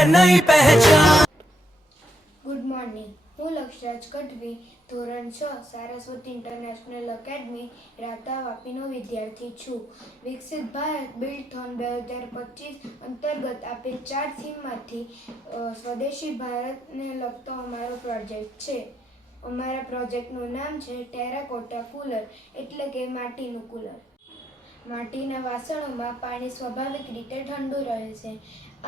है नई पहचान। ગુડ મોર્નિંગ, હું લક્ષરાજ કટવી ધોરણ 6 સારસ્વતી ઇન્ટરનેશનલ એકેડમી રાતા વાપીનો વિદ્યાર્થી છું. વિકસિત ભારત બિલ્ડથોન 2025 અંતર્ગત આપેલ 4 થીમમાંથી સ્વદેશી ભારતને લગતો અમારો પ્રોજેક્ટ છે. અમારા પ્રોજેક્ટનું નામ છે ટેરાકોટા કુલર, એટલે કે માટીનું કુલર. માટીના વાસણોમાં પાણી સ્વાભાવિક રીતે ઠંડુ રહે છે.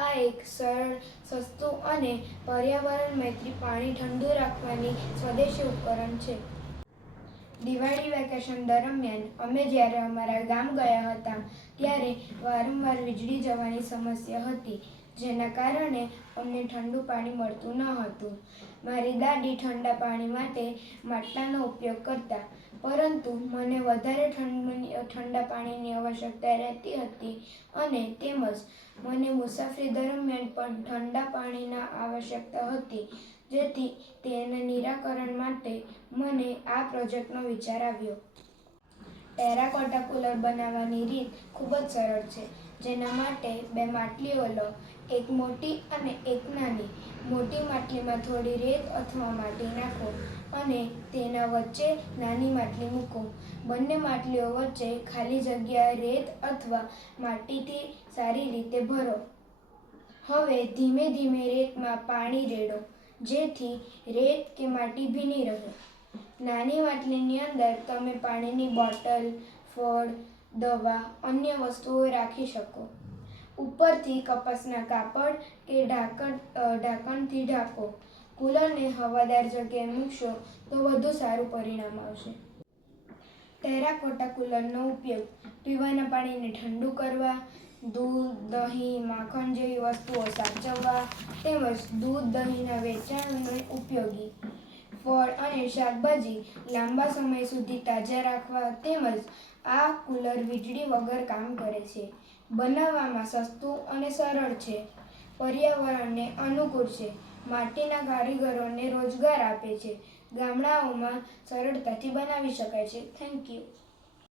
આ એક સરળ, સસ્તું અને પર્યાવરણ મૈત્રી પાણી ઠંડુ રાખવાની સ્વદેશી ઉપકરણ છે. દિવાળી વેકેશન દરમિયાન અમે જ્યારે અમારા ગામ ગયા હતા ત્યારે વારંવાર વીજળી જવાની સમસ્યા હતી, જેના કારણે અમને ઠંડુ પાણી મળતું ન હતું. મારી દાદી ઠંડા પાણી માટે માટલાનો ઉપયોગ કરતા, પરંતુ મને વધારે ઠંડા પાણીની આવશ્યકતા રહેતી હતી અને તેમજ મને મુસાફરી દરમિયાન પણ ઠંડા પાણીની આવશ્યકતા હતી, જેથી તેના નિરાકરણ માટે મને આ પ્રોજેક્ટનો વિચાર આવ્યો. ટેરાકોટા કુલર બનાવવાની રીત ખૂબ જ સરળ છે, જેના માટે 2 માટલીઓ લો, એક મોટી અને એક નાની. મોટી માટલીમાં થોડી રેત અથવા માટી નાખો અને તેના વચ્ચે નાની માટલી મૂકો. બંને માટલીઓ વચ્ચે ખાલી જગ્યા રેત અથવા માટીથી સારી રીતે ભરો. હવે ધીમે ધીમે રેતમાં પાણી રેડો, જેથી રેત કે માટી ભીની રહે. નાની માટલીની અંદર તમે પાણીની બોટલ, ફળ, દવા, અન્ય વસ્તુઓ રાખી શકો. ઉપરથી કપાસના કાપડ કે ઢાંકણથી ઢાંકો. કુલરને હવાદાર જગ્યાએ મૂકશો તો વધુ સારું પરિણામ આવશે. ટેરાકોટા કુલરનો ઉપયોગ પીવાના પાણીને ઠંડુ કરવા, દૂધ, દહીં, માખણ જેવી વસ્તુઓ સાચવવા તેમજ દૂધ, દહીંના વેચાણમાં ઉપયોગી. ફળ અને શાકભાજી લાંબા સમય સુધી તાજા રાખવા તેમજ આ કુલર વીજળી વગર કામ કરે છે. બનાવવામાં સસ્તું અને સરળ છે. પર્યાવરણને અનુકૂળ છે. માટીના કારીગરોને રોજગાર આપે છે. ગામડાઓમાં સરળતાથી બનાવી શકાય છે. Thank you.